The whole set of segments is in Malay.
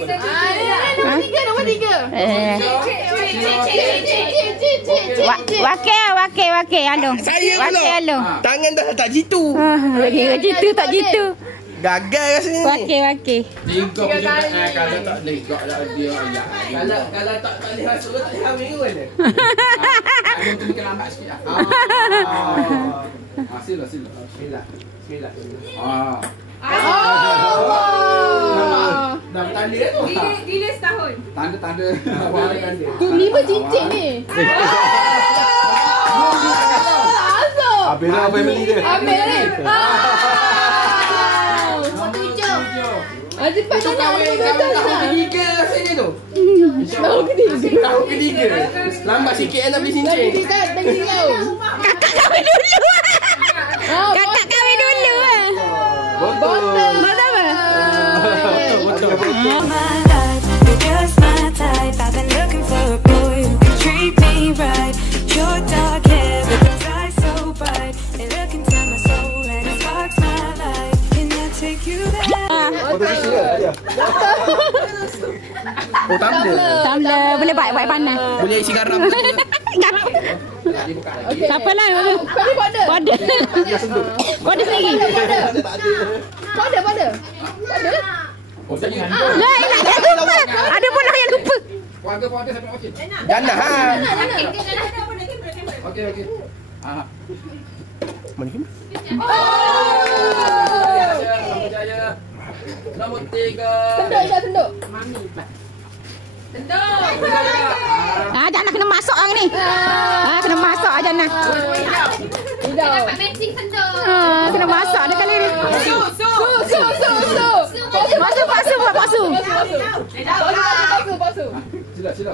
Nombor 3. Wakil Alung. Saya pula. Wakil Alung. Tangan dah tak jitu. Kira jitu tak jitu. Gagal rasanya ni. Wakil. Tiga kali. Kalau tak legak lah dia ayat. Kalau tak boleh masuk tak boleh hamil ke mana? Aku tu mungkin lambat sikit lah. Sila. Bismillah. Dah bertanda tu. Bila setahun? Tanda. Tu 5 cincin ni. Habis lah family dia. Ambil ni. Cepat tak nak Tahun ketiga rasanya tu. Tahun ketiga. Lambat sikit nak beli cincin. Kakak kahwin dulu. Kakak kahwin dulu. Betul. Betul apa? Betul. My life, you're just my type. I've been looking for a boy who can treat me right. Your dark hair with those eyes so bright. They look into my soul and it sparks my life. Can I take you there? Oh, Tumbler. Boleh buat panas. boleh isi garam. Siapa lah? Pada. Pada sendiri. Pada. Oh, saya. Lah, lupa. Ada pula yang lupa. Keluarga siapa nak wakil? Jannah ha. Okey. Mana ni? Berjaya. Nombor 3. Senduk. Jannah kena masak orang ni. Kena masak Jannah. Dapat matching sendok. Kena masak dia kali ni. Su. Paksu. Sila.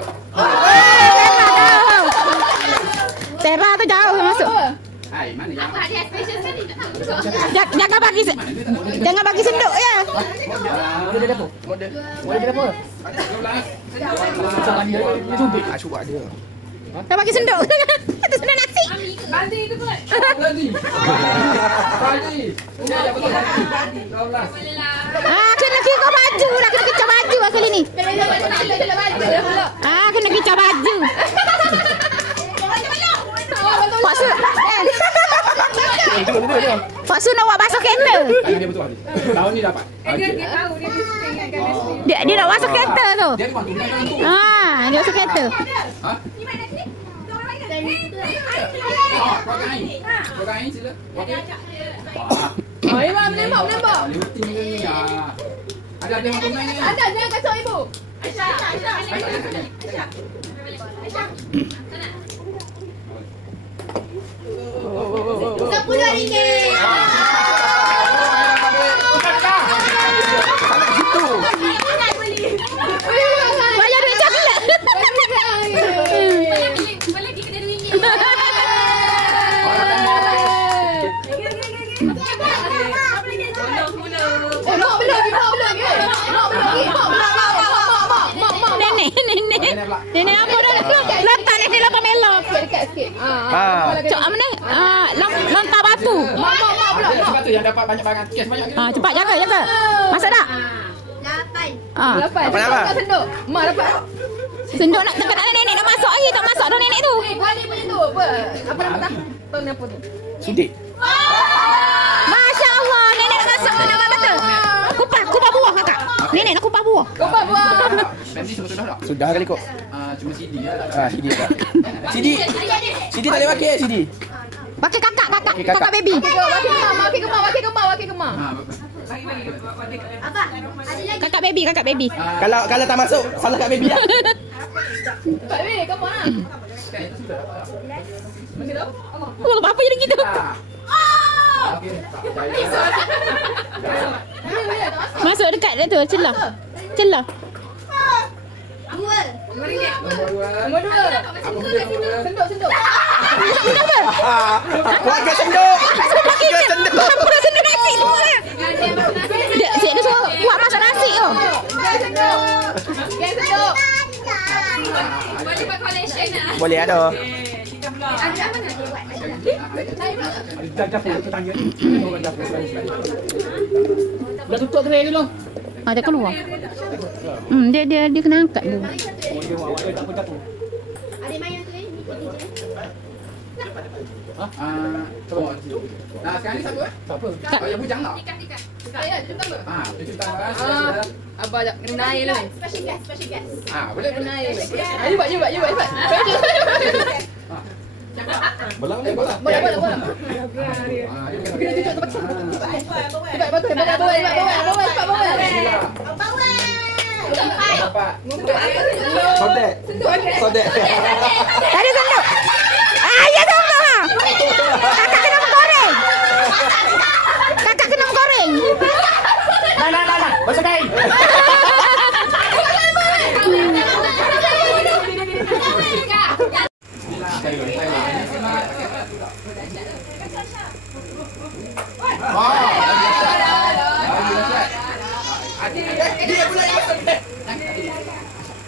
Tera tu jauh masuk. Hai, mana yang? Apa hadiah special sekali tak tahu. Jangan bagi senduk ya. Model apa? Asyuk dia. Tak bagi senduk. Itu sudah nasi. Bandi tu pun. Bandi. Kena kicau baju lah. Kena kicau baju lah kali ni. Kena kicau baju. Pak Su nak buat basuh kereta. Dia betul hadi. Tahun ni dapat. Dia tahu dia mesti ingatkan mesti. Dia nak basuh kereta tu. Dia memang tu. Dia basuh kereta. Ha? Keluarga Ain sila. Wakil. Menembak. Luti ni. Ada yang tunai ni. Ada jangan kacau ibu. Aisyah. RM10. Bayar duit coklat. Boleh pergi kedai RM2. Nenek apa dah? Letak nenek lepas melok. Dekat sikit. Cok mana? Lontar batu. Mak pula. Sebab tu yang dapat banyak barang. Kes banyak. Cepat jaga. Masak tak? 8. Dapat senduk. Mak dapat. Senduk nak dekat nenek nak masuk lagi. Tak masuk dah nenek tu. Balik punya tu apa? Apa nama tak? Tahun apa tu? Sudik. Masya Allah. Nenek nak masuk tu nama betul. Kupas buah kakak. Nenek nak kupas buah. Kopak buah. Nanti sudah tak? Sudah kali kok. Cuma CD lah. CD tak. CD tak boleh pakai CD. Pakai kakak baby. Wakil kemar. Apa? Ada lagi. Kakak baby. Kalau tak masuk salah kat baby lah. Pak weh, kemar lah. Masih tahu? Apa jadi gitu? Masuk dekat dia tu, celah. 2. Nombor 2. Senduk. Keluarga senduk. Keluarga senduk. Apa senduk nasi tu? Dia suruh buat masak nasi tu. Geng senduk. Boleh buat collection lah. Boleh ada. Ada apa nak buat? Dah tanya. Dah tutup tray dulu. Ha, dia keluar. Dia kena angkat tu. Adik main tu ni. Nah, sekarang ni siapa? Siapa? Oh, yang bujang tak? Tikat. Saya cuci tangan. Cuci tangan. Abah jap kena air lah ni. Special guest. Boleh. Kena air. You buat. Cepat. Belang ni belang. Bola. Kena Cepat, Bapak. Sodek. Tadi senduk. Ya tunggu ha. Kakak kena menggoreng. Nah. Basuh kain.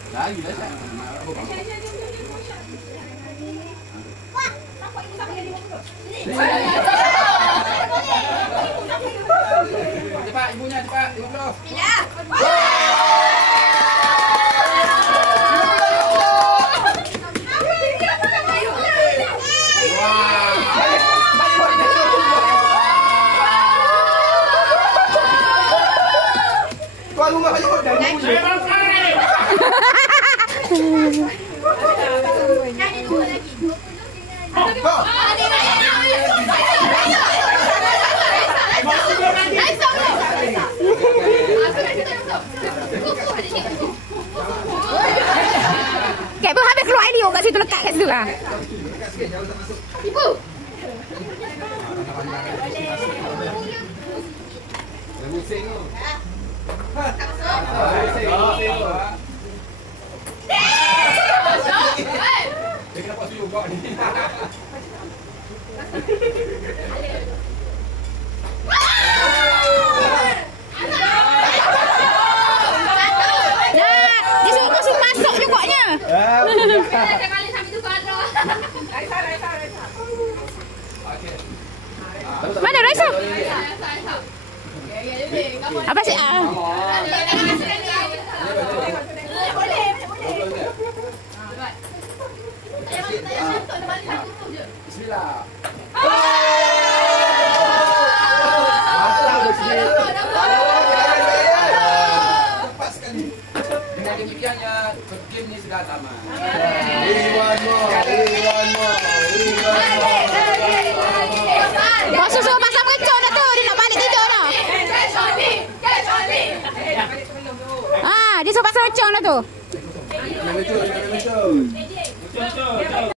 Lagi dah Syed. Cepat ibunya cepat 50. Tuan rumah balik dah. Ada 2 lagi. Kek pun habis keluar dia kat situ, lekat kat situ lah. Ibu. Dia kena buat suyu kau ni. Dia suruh masuk jugaknya. Kali sampai tu kau Mana Raisa? Apa sih? Bismillah. Cepat sekali. Dengan demikiannya game ni sudah tamat. Bos suruh pasang kencur dah tu. Dia nak balik tidur dah. Dia suruh pasang kencur dah tu. Betul.